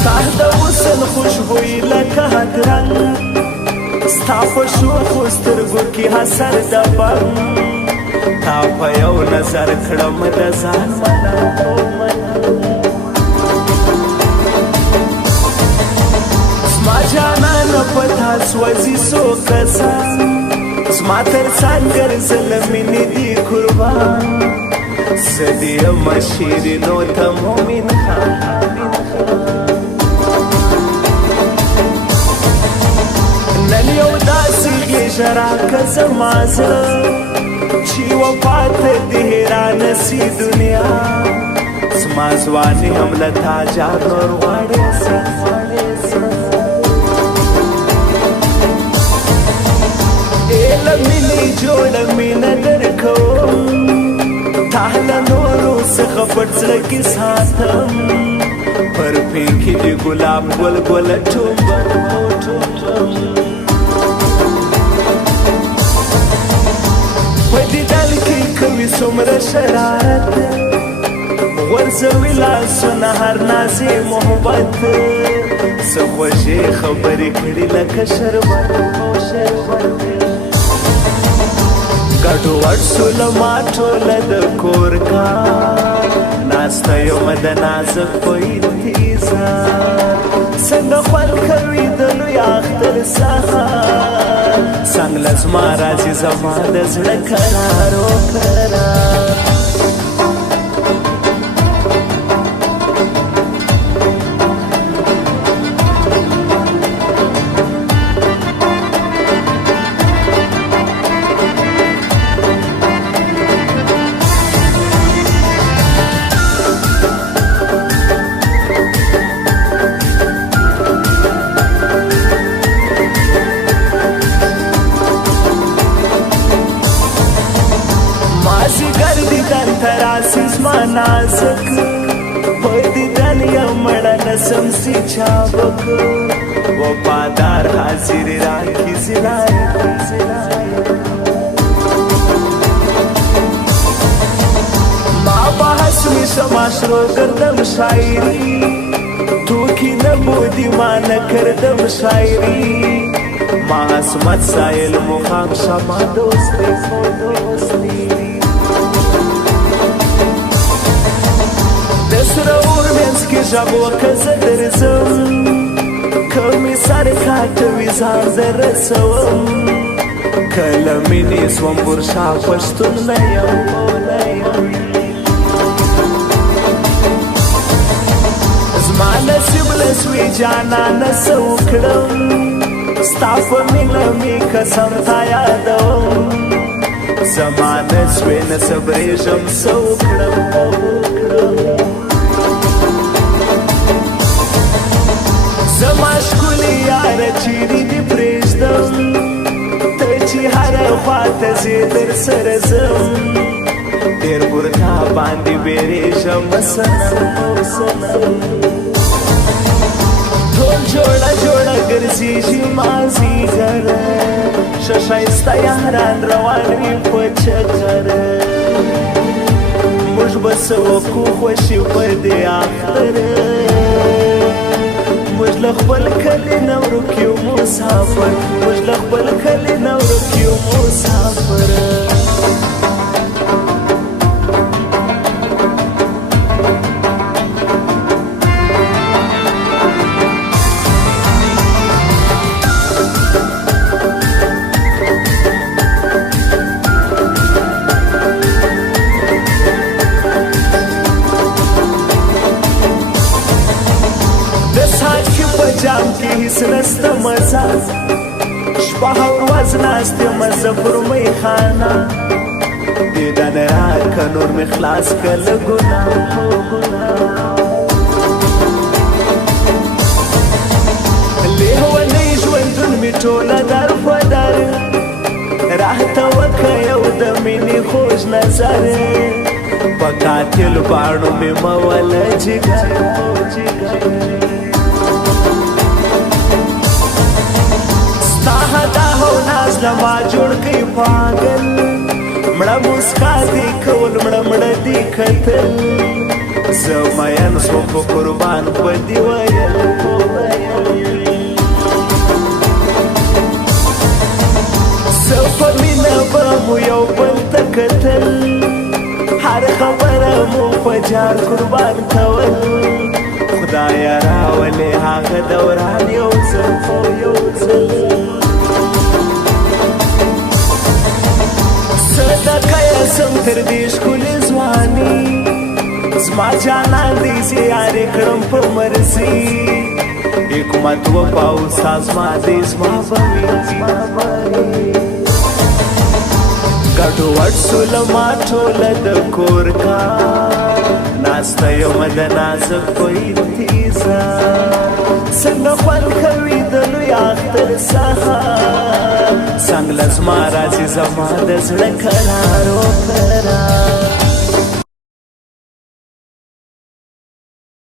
ستا د حسن خوشبویي لکه هدرنګ ستا په شوخو سترګو کې حسر د بنګ تا په یو نظر کړم د ځان زما جانانه په تا سوځي څو کسان زما تر څنګ ګرځه له مینې دي قربان زه دې یمه شیرینو ته مومن خان نن یو داسې غېږه راکړه زما زړه چې وفا ته دې حیرانه سي دنیا زما ځواني هم له تا جار نور غواړي له مینې جوړه مینه درکوم تا له نورو څخه پټ زړه کې ساتم پر پېکې دې ګلاب ګل ګله ټومبه په دیدن کې کوي څومره شرارت غورځوي لاسونه هر نازې محبت څه خوږې خبرې کړي لکه شربت ګډوډ سوله ما ټوله د کور کار ناسته یمه د نازک په انتظار څنګه خوند کوي د لوی اختر سهار څنګ له زما راځي زما د زړه قرار و قرار تراسی زما نازک په دیدن یم مړه نسم سي چابک وفادار حاضر راکړي زلایق ما بحث می شما شروع کردم شاعری توکی نبودی ما نکردم شاعری ما عصمت سایل مقام شما دوستی سره اورمنځ کې ژغ وکړه زه درځم که مې سر کاټوي ځان زه رسوم کله مینې سوم برشا پښتون نه یم زما نصیب له سوی جانانه څه وکړم ستا په مینه مې قسم تا یادوم زما نه سوی نه صبرېږم څه وکړم زما ښکلې یاره چیرې دې پرېږدم ته چې هره خواته ځې در سره ځم ډېر ګرتا باندې بیرېږم صنم ټول جوړه جوړه ګرځېږي مازدیګره ښه ښایسته یاران روان وي په چکره موږ به څه وکړو خوښي په دې اختره موږ له خپل کلي نه ورک یو مسافر موږ له خپل کلي نه ورک یو مسافر جام کې هیڅ نسته مزه شپه او ورځ ناست یم زه پر میخانه دیدن راکړه نور مې خلاص کړه له ګناه لیونی ژوندون مې ټوله در په در راته وکړه یو د مینې خوږ نظر په قاتل باڼو مې موله جګر لما جوړ کړي پاگل مړه مسکا دې کول مړه دې کتل زه مین سوم په قربان په دې ویل مو یو بل ته کتل هر خبره مو په جار قربان کول خدایه راولې هغه دوران یو ځل خو یو ځل صدقه یې سم تر دې ښکلې ځواني زما جانان دې زیارې کړم په مرضي حکمت وفا او سازما دې زما به وي ګډوډ سول ما ټوله د کور کار ناسته یمه د نازک په انتظار څنګه خوند کوي د لوی اختر سهار څنګه له زما راځي زما د زړه قرار و قرار